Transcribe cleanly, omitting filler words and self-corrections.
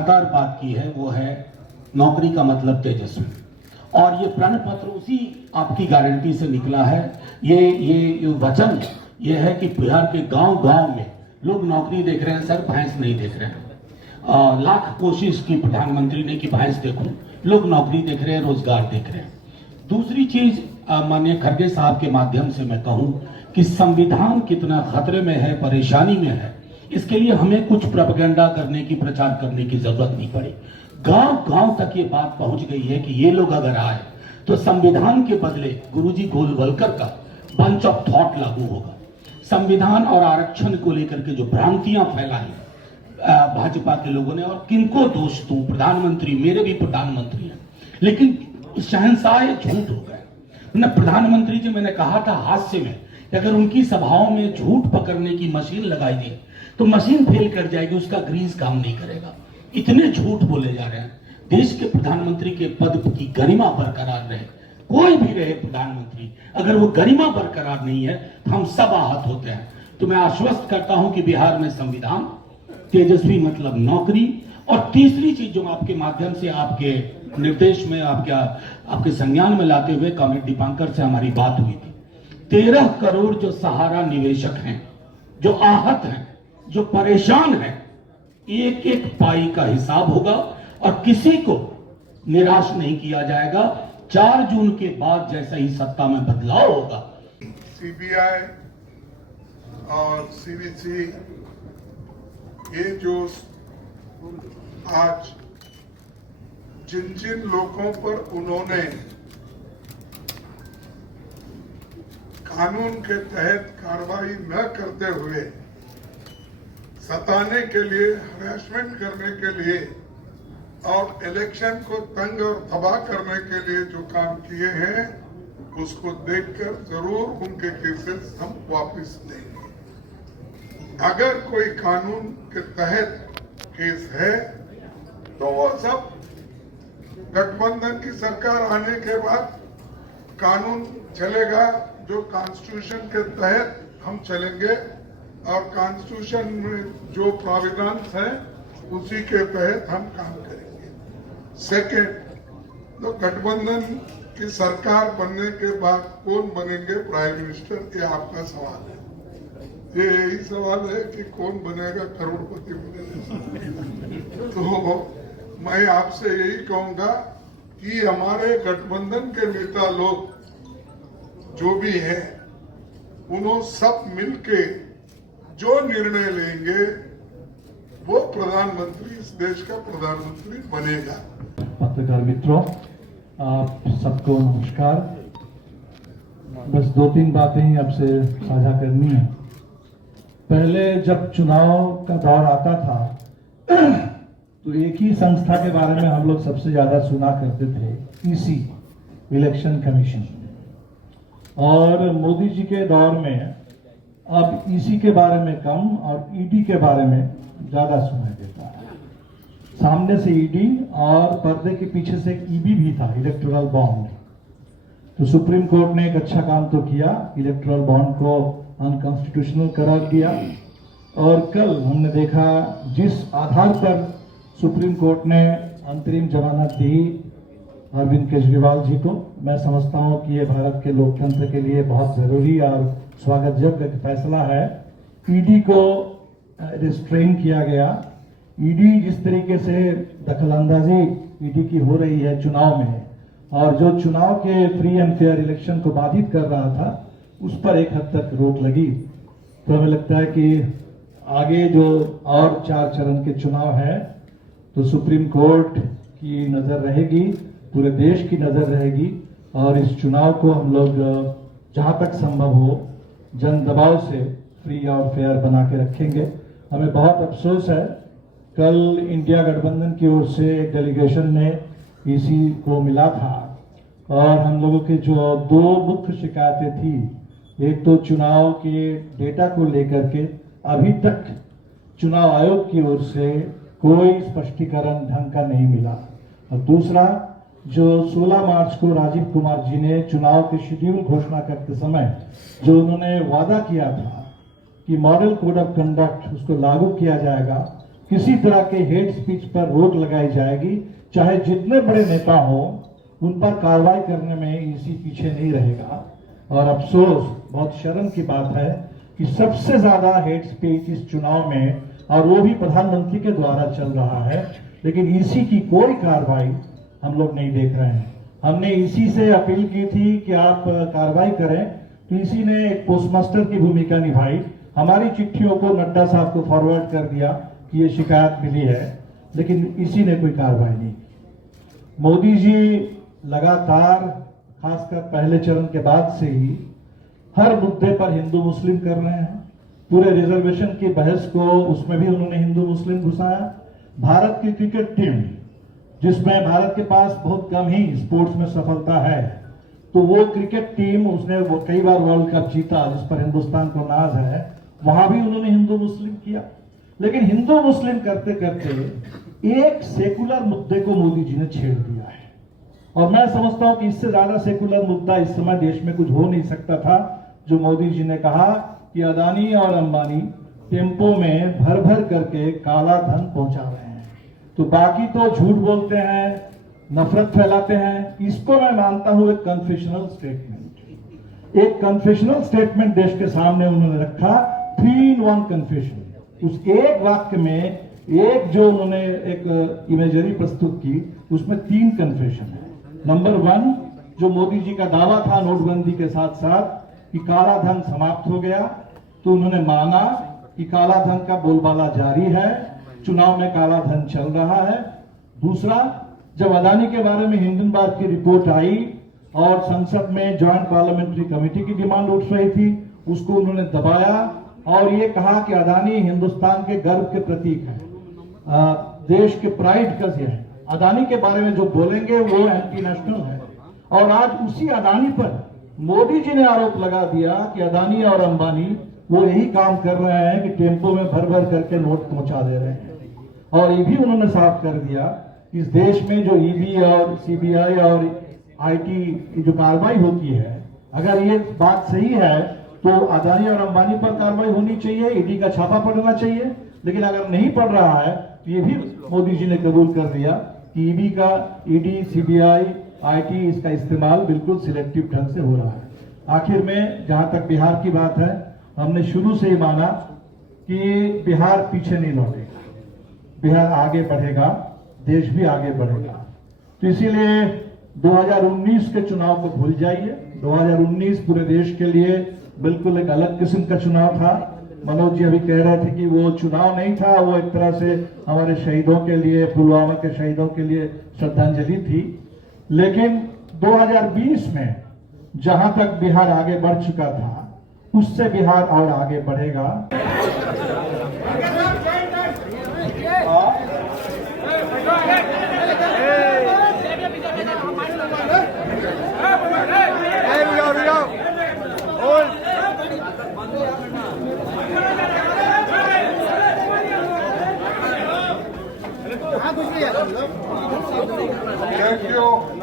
लगातार बात की है वो है नौकरी का मतलब तेजस्वी, और ये प्रण पत्र उसी आपकी गारंटी से निकला है। ये वचन ये है कि बिहार के गांव-गांव में लोग नौकरी देख रहे हैं सर, भैंस नहीं देख रहे हैं। लाख कोशिश की प्रधानमंत्री ने कि भैंस देखो, लोग नौकरी देख रहे हैं, रोजगार देख रहे हैं। दूसरी चीज माननीय खड़गे साहब के माध्यम से मैं कहूं कि संविधान कितना खतरे में है, परेशानी में है, इसके लिए हमें कुछ प्रोपेगेंडा करने की, प्रचार करने की जरूरत नहीं पड़ी। गांव गांव तक ये बात पहुंच गई है कि ये लोग अगर आए तो संविधान के बदले गुरुजी गोलवलकर का बंच ऑफ थॉट लागू होगा। संविधान और आरक्षण को लेकर के जो भ्रांतियां फैलाई भाजपा के लोगों ने, और किनको दोष दूं, प्रधानमंत्री, मेरे भी प्रधानमंत्री हैं, लेकिन शहंशाह झूठ हो गए। प्रधानमंत्री जी, मैंने कहा था हास्य में, अगर उनकी सभाओं में झूठ पकड़ने की मशीन लगाई दी तो मशीन फेल कर जाएगी, उसका ग्रीस काम नहीं करेगा। इतने झूठ बोले जा रहे हैं। देश के प्रधानमंत्री के पद की गरिमा बरकरार रहे, कोई भी रहे प्रधानमंत्री, अगर वो गरिमा बरकरार नहीं है तो हम सब आहत होते हैं। तो मैं आश्वस्त करता हूं कि बिहार में संविधान, तेजस्वी मतलब नौकरी, और तीसरी चीज जो आपके माध्यम से, आपके निर्देश में, आपके संज्ञान में लाते हुए कॉमरेड दीपांकर से हमारी बात हुई थी। 13 करोड़ जो सहारा निवेशक हैं, जो आहत हैं, जो परेशान हैं, एक एक पाई का हिसाब होगा और किसी को निराश नहीं किया जाएगा। 4 जून के बाद जैसा ही सत्ता में बदलाव होगा, सीबीआई और सीवीसी, ये जो आज जिन जिन लोगों पर उन्होंने कानून के तहत कार्रवाई न करते हुए सताने के लिए, हरासमेंट करने के लिए और इलेक्शन को तंग और तबाह करने के लिए जो काम किए हैं, उसको देखकर जरूर उनके केसेस हम वापस लेंगे। अगर कोई कानून के तहत केस है तो वो सब गठबंधन की सरकार आने के बाद कानून चलेगा, जो कॉन्स्टिट्यूशन के तहत हम चलेंगे और कॉन्स्टिट्यूशन में जो प्राविधान है उसी के तहत हम काम करेंगे। सेकेंड, तो गठबंधन की सरकार बनने के बाद कौन बनेंगे प्राइम मिनिस्टर, ये आपका सवाल है। ये यही सवाल है कि कौन बनेगा करोड़पति बनेगा। तो मैं आपसे यही कहूंगा कि हमारे गठबंधन के नेता लोग जो भी है, उन्होंने सब मिलके जो निर्णय लेंगे वो प्रधानमंत्री, इस देश का प्रधानमंत्री बनेगा। पत्रकार मित्रों, आप सबको नमस्कार। बस 2-3 बातें ही आपसे साझा करनी है। पहले जब चुनाव का दौर आता था तो एक ही संस्था के बारे में हम लोग सबसे ज्यादा सुना करते थे, ईसी, इलेक्शन कमीशन। और मोदी जी के दौर में अब ईसी के बारे में कम और ईडी के बारे में ज्यादा सुनाई देता है। सामने से ईडी और पर्दे के पीछे से एक ईबी भी था, इलेक्टोरल बॉन्ड। तो सुप्रीम कोर्ट ने एक अच्छा काम तो किया, इलेक्टोरल बॉन्ड को अनकॉन्स्टिट्यूशनल करार दिया। और कल हमने देखा जिस आधार पर सुप्रीम कोर्ट ने अंतरिम जमानत दी अरविंद केजरीवाल जी को, मैं समझता हूं कि ये भारत के लोकतंत्र के लिए बहुत जरूरी और स्वागत योग्य फैसला है। ईडी को रिस्ट्रेन किया गया। ईडी जिस तरीके से दखलंदाजी ईडी की हो रही है चुनाव में, और जो चुनाव के फ्री एंड फेयर इलेक्शन को बाधित कर रहा था, उस पर एक हद तक रोक लगी। तो हमें लगता है कि आगे जो और 4 चरण के चुनाव है तो सुप्रीम कोर्ट की नजर रहेगी, पूरे देश की नजर रहेगी, और इस चुनाव को हम लोग जहां तक संभव हो जन दबाव से फ्री और फेयर बना के रखेंगे। हमें बहुत अफसोस है, कल इंडिया गठबंधन की ओर से एक डेलीगेशन ने ईसी को मिला था और हम लोगों के जो 2 मुख्य शिकायतें थी, एक तो चुनाव के डेटा को लेकर के अभी तक चुनाव आयोग की ओर से कोई स्पष्टीकरण ढंग का नहीं मिला, और दूसरा जो 16 मार्च को राजीव कुमार जी ने चुनाव के शेड्यूल घोषणा करते समय जो उन्होंने वादा किया था कि मॉडल कोड ऑफ कंडक्ट उसको लागू किया जाएगा, किसी तरह के हेट स्पीच पर रोक लगाई जाएगी, चाहे जितने बड़े नेता हों उन पर कार्रवाई करने में ईसी पीछे नहीं रहेगा। और अफसोस, बहुत शर्म की बात है कि सबसे ज्यादा हेट स्पीच इस चुनाव में, और वो भी प्रधानमंत्री के द्वारा चल रहा है, लेकिन ईसी की कोई कार्रवाई हम लोग नहीं देख रहे हैं। हमने ईसी से अपील की थी कि आप कार्रवाई करें, तो ईसी ने एक पोस्टमास्टर की भूमिका निभाई, हमारी चिट्ठियों को नड्डा साहब को फॉरवर्ड कर दिया कि ये शिकायत मिली है, लेकिन ईसी ने कोई कार्रवाई नहीं की। मोदी जी लगातार, खासकर पहले चरण के बाद से ही, हर मुद्दे पर हिंदू मुस्लिम कर रहे हैं। पूरे रिजर्वेशन की बहस को उसमें भी उन्होंने हिंदू मुस्लिम घुसाया। भारत की क्रिकेट टीम, जिसमें भारत के पास बहुत कम ही स्पोर्ट्स में सफलता है, तो वो क्रिकेट टीम, उसने वो कई बार वर्ल्ड कप जीता, जिस पर हिंदुस्तान को नाज है, वहां भी उन्होंने हिंदू मुस्लिम किया। लेकिन हिंदू मुस्लिम करते करते एक सेकुलर मुद्दे को मोदी जी ने छेड़ दिया है, और मैं समझता हूं कि इससे ज्यादा सेकुलर मुद्दा इस समय देश में कुछ हो नहीं सकता था। जो मोदी जी ने कहा कि अदानी और अंबानी टेम्पो में भर भर करके काला धन पहुंचा रहे हैं, तो बाकी तो झूठ बोलते हैं, नफरत फैलाते हैं। इसको मैं मानता हूं एक कन्फेशनल स्टेटमेंट। एक कन्फेशनल स्टेटमेंट देश के सामने उन्होंने रखा, 3-in-1 कन्फेशन। उस एक वाक्य में एक जो उन्होंने एक इमेजरी प्रस्तुत की, उसमें 3 कन्फेशन है। नंबर 1, जो मोदी जी का दावा था नोटबंदी के साथ साथ कि काला धन समाप्त हो गया, तो उन्होंने माना कि काला धन का बोलबाला जारी है, चुनाव में काला धन चल रहा है। दूसरा, जब अदानी के बारे में हिंडनबर्ग की रिपोर्ट आई और संसद में ज्वाइंट पार्लियामेंट्री कमेटी की डिमांड उठ रही थी, उसको उन्होंने दबाया और ये कहा कि अदानी हिंदुस्तान के गर्व के प्रतीक है, देश के प्राइड का है। अदानी के बारे में जो बोलेंगे वो एंटी नेशनल है। और आज उसी अदानी पर मोदी जी ने आरोप लगा दिया कि अदानी और अंबानी वो यही काम कर रहे हैं कि टेम्पो में भर भर करके नोट पहुंचा दे रहे हैं। और ये भी उन्होंने साफ कर दिया कि इस देश में जो ईडी और सीबीआई और आईटी की जो कार्रवाई होती है, अगर ये बात सही है तो अदानी और अंबानी पर कार्रवाई होनी चाहिए, ईडी का छापा पड़ना चाहिए। लेकिन अगर नहीं पड़ रहा है तो ये भी मोदी जी ने कबूल कर दिया कि ईडी, सीबीआई, आईटी, इसका इस्तेमाल बिल्कुल सिलेक्टिव ढंग से हो रहा है। आखिर में जहां तक बिहार की बात है, हमने शुरू से ही माना कि बिहार पीछे नहीं लौटेगा, बिहार आगे बढ़ेगा, देश भी आगे बढ़ेगा। तो इसीलिए 2019 के चुनाव को भूल जाइए। 2019 पूरे देश के लिए बिल्कुल एक अलग किस्म का चुनाव था। मनोज जी अभी कह रहे थे कि वो चुनाव नहीं था, वो एक तरह से हमारे शहीदों के लिए, पुलवामा के शहीदों के लिए श्रद्धांजलि थी। लेकिन 2020 में जहां तक बिहार आगे बढ़ चुका था, उससे बिहार और आगे बढ़ेगा। Thank you.